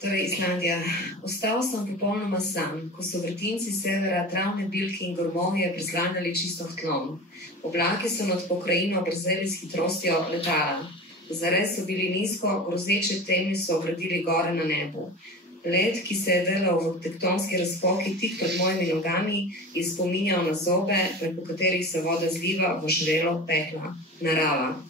Torej, Islandija. Ostal sem popolnoma sam, ko so vrtinci severa travne bilke in grmovje preslanjali čisto k tlom. Oblaki so nad pokrajino brzeli s hitrostjo letala. Zares so bili nizko, grozeče temi so ogradili gore na nebu. Led, ki se je delal v tektonski razpoki tik pod mojimi nogami, je spominjal na zobe, preko katerih se voda zliva v žrelo pekla. Narava.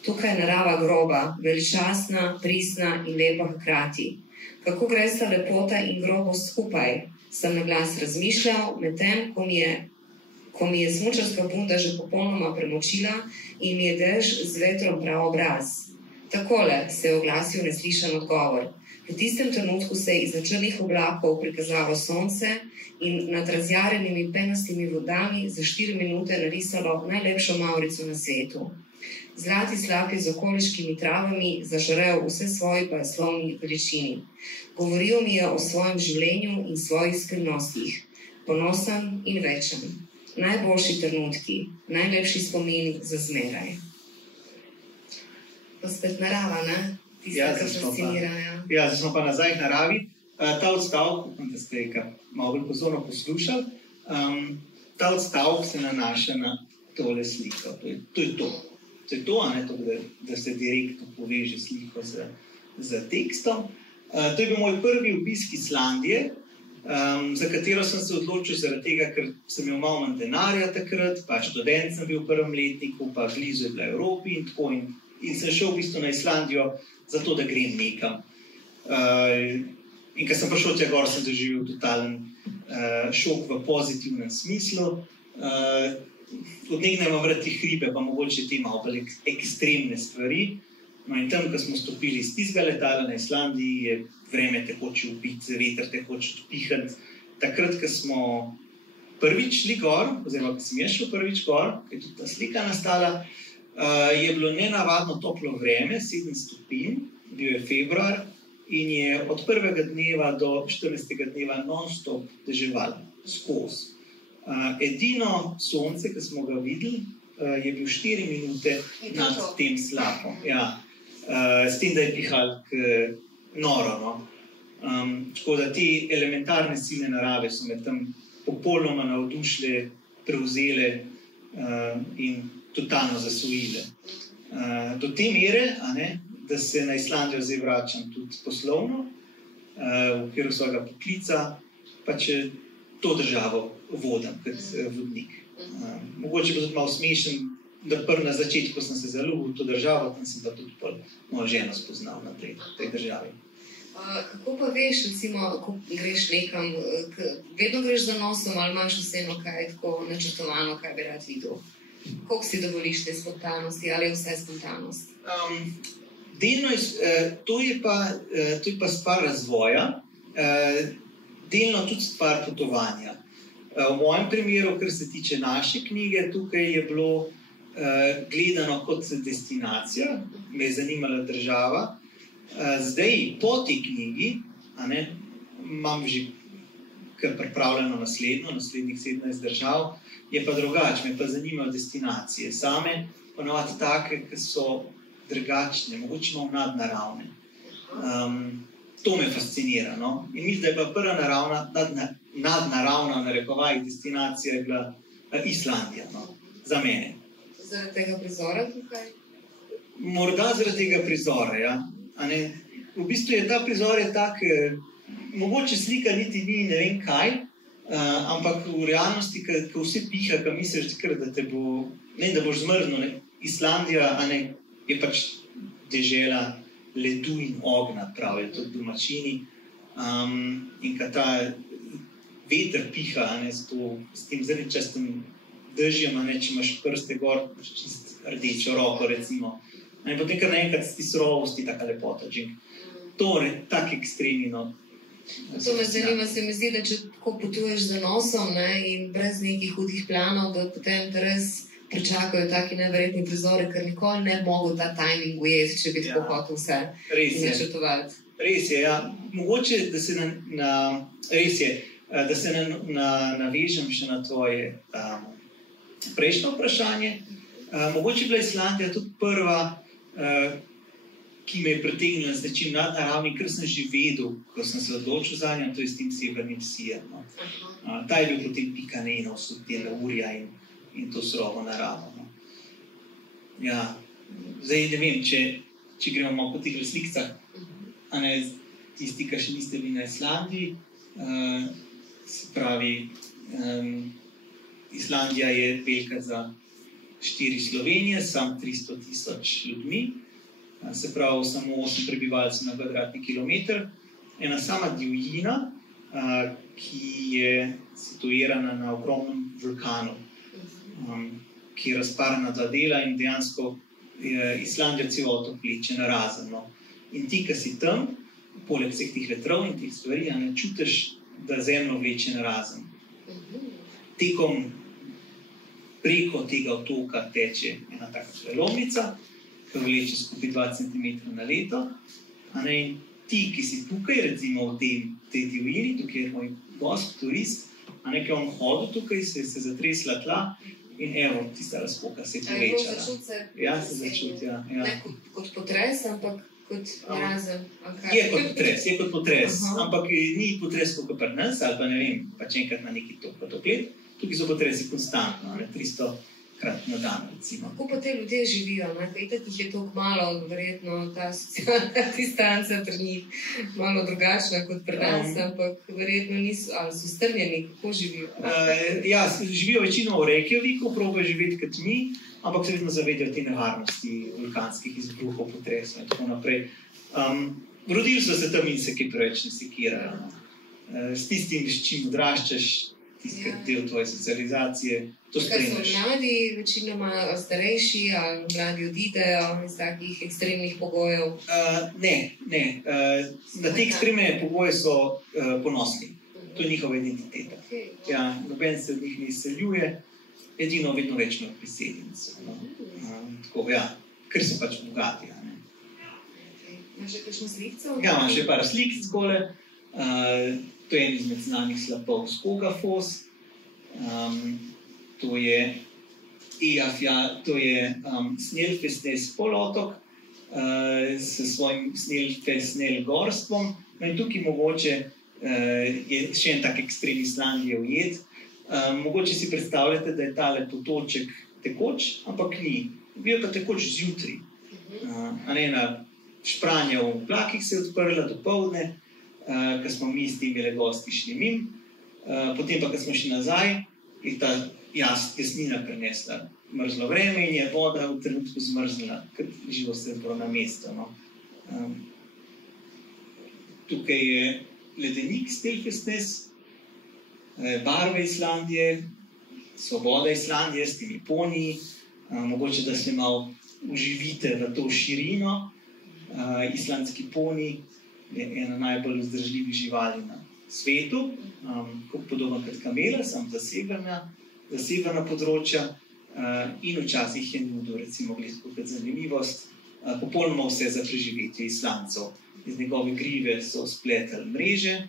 Tukaj je narava groba, veličastna, pristna in lepa hkrati. Kako gre sta lepota in grobost skupaj, sem na glas razmišljal, medtem ko mi je smučarska bunda že popolnoma premočila in mi je dež z vetrom prav obraz. Takole se je oglasil neslišan odgovor. V tistem trenutku se je iz črnih oblakov prikazalo sonce in nad razjarjenimi penastimi vodami za 4 minute narisalo najlepšo mavrico na svetu. Zlati slap je z okoliškimi travami zažarel vse svoji pojaslovni veličini. Govoril mi je o svojem življenju in svojih skrivnostih. Ponosen in večen. Najboljši trenutki, najlepši spomini za zmeraj. Pa spet narava, ne? Tista, ki fascinira. Ja, zdaj smo pa nazaj k naravi. Ta odstavek, upam, da ste ga malo bolj pozorno poslušali, ta odstavek se nanaša na tole sliko. To je to. To je to, da se direktno poveže sliko z tekstom. To je bil moj prvi obisk Islandije, za katero sem se odločil zaradi tega, ker sem imel malo manj denarja takrat, pa študent sem bil v prvem letniku, pa blizu je bila Evropi in tako. In sem šel v bistvu na Islandijo zato, da grem nekam. In ko sem prišel tja gor, sem doživel totalen šok v pozitivnem smislu. Odnegnemo vrati hribe, pa mogoče te malo bolj ekstremne stvari. No in tam, ko smo stopili iz tistega letala na Islandiji, je vreme tekoče ubiti, veter tekoče odpihati. Takrat, ko smo prvič šli gor, oziroma ko sem jaz šel prvič gor, ko je tudi ta slika nastala, je bilo nenavadno toplo vreme, 7 stopinj, bil je februar in je od prvega dneva do 14. dneva non-stop deževalo, skozi. Edino sonce, ki smo ga videli, je bil 4 minute nad tem slapom. Ja. S tem, da je pihal noro. No. Tako da te elementarne sile narave so me tam popolnoma navdušile, prevzele in totalno zasvojile. Do te mere, da se na Islandijo zdaj vračam tudi poslovno, v okviru svojega poklica, pa če to državo vodim kot vodnik. Mogoče bo tudi malo smešen, da prvi na začetku sem se zaljubil v to državo, tam sem pa tudi mojo ženo spoznal na tej državi. Kako pa veš, recimo, ko greš nekam, vedno greš za nosom ali imaš vseeno kaj tako načrtovano, kaj bi rad videl? Koliko si dovoliš te spontanosti ali je vse spontanost? Delno to je pa stvar razvoja, delno tudi stvar potovanja. V mojem primeru, kar se tiče naše knjige, tukaj je bilo gledano kot destinacija, me je zanimala država. Zdaj, po tej knjigi, imam že kar pripravljeno naslednjih 17 držav, je pa drugače, me pa zanimajo destinacije. Same ponavadi take, ki so drugačne, mogoče malo nadnaravne. To me fascinira. No? In mislim, da je pa prva nadnaravna v narekovajih destinacija je bila Islandija, za mene. Zaradi tega prizora tukaj? Morda zaradi tega prizora, ja. V bistvu je ta prizor tak, mogoče slika niti ni ne vem kaj, ampak v realnosti, ko vse piha, ko misliš, da te bo, ne da boš zmrznil, Islandija je pač dežela ledu in ognja, pravijo tudi domačini. In ko ta veter piha s tem zrničastim dežjem, če imaš prste gor, čist rdečo roko, recimo. In potem kar naenkrat ti surovosti, taka lepota. Torej, tak ekstremni. To me zanima, se mi zdi, da če tako potuješ za nosom in brez nekih hudih planov, da potem te res pričakajo taki neverjetni prizori, ker nikoli ne bi mogel ta timing ujeti, če bi tako hotel vse načrtovati. Res je, ja. Mogoče, da se res je. Da se navežem še na tvoje prejšnje vprašanje. Mogoče je bila Islandija tudi prva, ki me je pritegnila z nečim nadnaravnim, ker sem že vedel, ko sem se odločil za njo, to je s tem severnim sijem. No. Ta je bil potem pika na eno, so te laurja in to surovo naravo. No. Ja, zdaj ne vem, če gremo malo po teh slikicah, a ne tisti, ki še niste bili na Islandiji, se pravi, Islandija je velika za 4 Slovenije, sam 300.000 ljudmi, se pravi samo 8 prebivalcev na kvadratni kilometer, ena sama divjina, ki je situirana na ogromnem vulkanu, ki je razparana na 2 dela in dejansko Islandija cel otok vleče narazen. No. In ti, ki si tam, poleg vseh tih vetrov in teh stvari, ne čutiš, da zemljo vleče narazen. Tekom preko tega otoka teče ena taka prelomnica, ki vleče skupaj 2 cm na leto. In ti, ki si tukaj, recimo v tej divjini, tukaj je moj gost, turist, ki je on hodil tukaj, se je zatresla tla in evo, tista razpoka se je povečala. Ja, se začuti, ja. Ne kot potres, ampak kot narazen. Je kot potres, ampak ni potres kot pri nas, ali pa ne vem, pač enkrat na neki toplet. Tukaj so potresi konstantno, 300-krat na dan, recimo. Kako pa te ljudje živijo? Itak jih je toliko malo, verjetno ta socialna distanca pri njih malo drugačna kot pri nas, ampak verjetno niso, ali so strnjeni, kako živijo? Ja, živijo večino v Reykjaviku, probajo živeti kot mi, ampak se vedno zavedajo te nevarnosti vulkanskih izbruhov, potresov in tako naprej. Rodili so se tam in se kaj preveč ne sekirajo. S tistim, s čim odraščaš, tisti del tvoje socializacije, to spremljaš. Kaj so mladi, večinoma starejši, ali mladi odidejo iz takih ekstremnih pogojev? Ne. Na te ekstremne pogoje so ponosni. To je njihova identiteta. Ja, noben se od njih ne izseljuje, edino vedno več med priseljencev. Tako, ja, ker so pač bogati. Imaš še kakšno slikco? Ja, imam še par slikic skole. To je en izmed znanih slapov Skogafos. To je Snæfellsnes polotok s svojim Snæfellsnesgorstvom. In tukaj mogoče je še en tak ekstrem Islandije ujet. Mogoče si predstavljate, da je tale potoček tekoč, ampak ni. Bil pa tekoč zjutraj. Na špranja v oblakih se je odprla dopoldne, ko smo mi s temi gosti šli mimo, potem pa, ko smo šli nazaj, je ta jasnina prinesla mrzlo vreme in je voda v trenutku zmrznila, kot živo srebro na mesto. No. Tukaj je ledenik Snæfellsnes, barve Islandije, svoboda Islandije s temi poniji, mogoče, da se malo uživite v to širino. Islandski ponij je ena najbolj vzdržljivih živali na svetu, podobno kot kamela, samo za severna področja in včasih je nudil, recimo, kot zanimivost, popolnoma vse za preživetje Islandcev. Iz njegove grive so spletali mreže,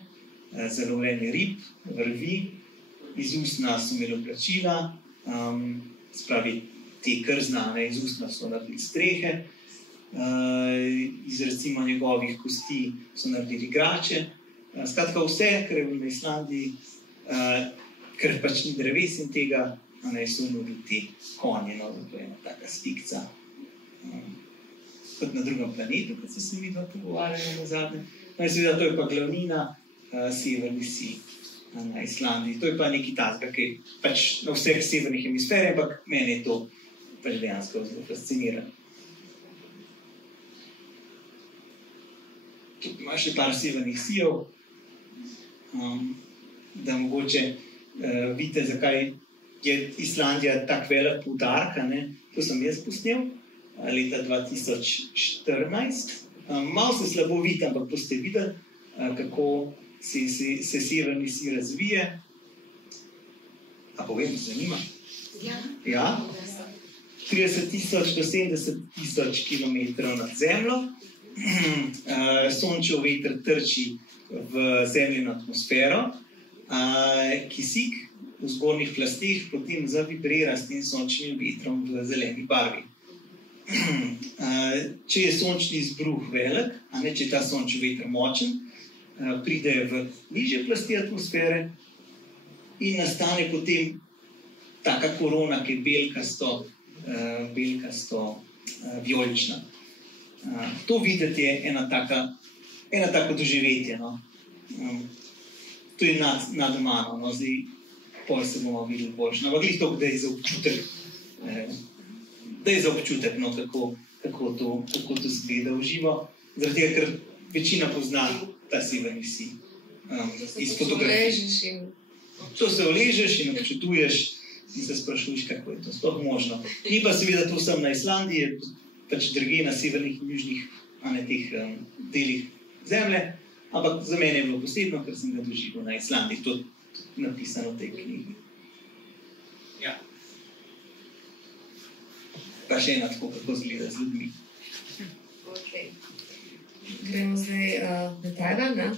za lovljenje rib, vrvi, iz usnja so imeli oblačila, spravi te krznane, iz usnja so naredili strehe, iz recimo njegovih kosti so naredili igrače. Skratka, vse, kar je bilo na Islandiji, ker pač ni dreves in tega, so nudili te konje, to je ena taka slikca. Kot na drugem planetu, kot so se mi dva pogovarjali nazadnje. Seveda, to je pa glavnina severni sij na Islandiji. To je pa nekaj tazga, ki je pač na vseh severnih hemisferih, ampak meni je to pač dejansko zelo fascinirano. Tukaj ima še par severnih sijev, da mogoče vidite, zakaj je Islandija tak velik poudarek. To sem jaz posnel leta 2014. Malo se slabo vidi, ampak boste videli, kako se severni sij razvije. A povem, zanima? Ja. 30.000 do 70.000 kilometrov nad zemljo. Sončev veter trči v zemljino atmosfero Kisik v zgornjih plasteh potem zavibrira s tem sončnim vetrom v zeleni barvi. Če je sončni izbruh velik, če je ta sončni veter močen, pride v nižje plasti atmosfere in nastane potem taka korona, ki je belkasto vijolična. To videti je ena tako doživetje. No. To je nad mano, no. Zdaj pol se bomo videli boljše. Ampak glih to, da je za občutek, no, kako to zgleda v živo. Zaradi tega, ker večina pozna ta severni sij. Iz fotografij. To se uležeš in občutuješ in se sprašuješ, kako je to sploh možno. Ni pa seveda to sem na Islandiji, pač drugje na severnih in južnih teh delih zemlje, ampak za mene je bilo posebno, ker sem ga doživel na Islandiji. To je napisano v tej knjigi. Ja. Pa še ena tako, kako zgleda z ljudmi. Okay. Gremo zdaj na Tajvan, ne?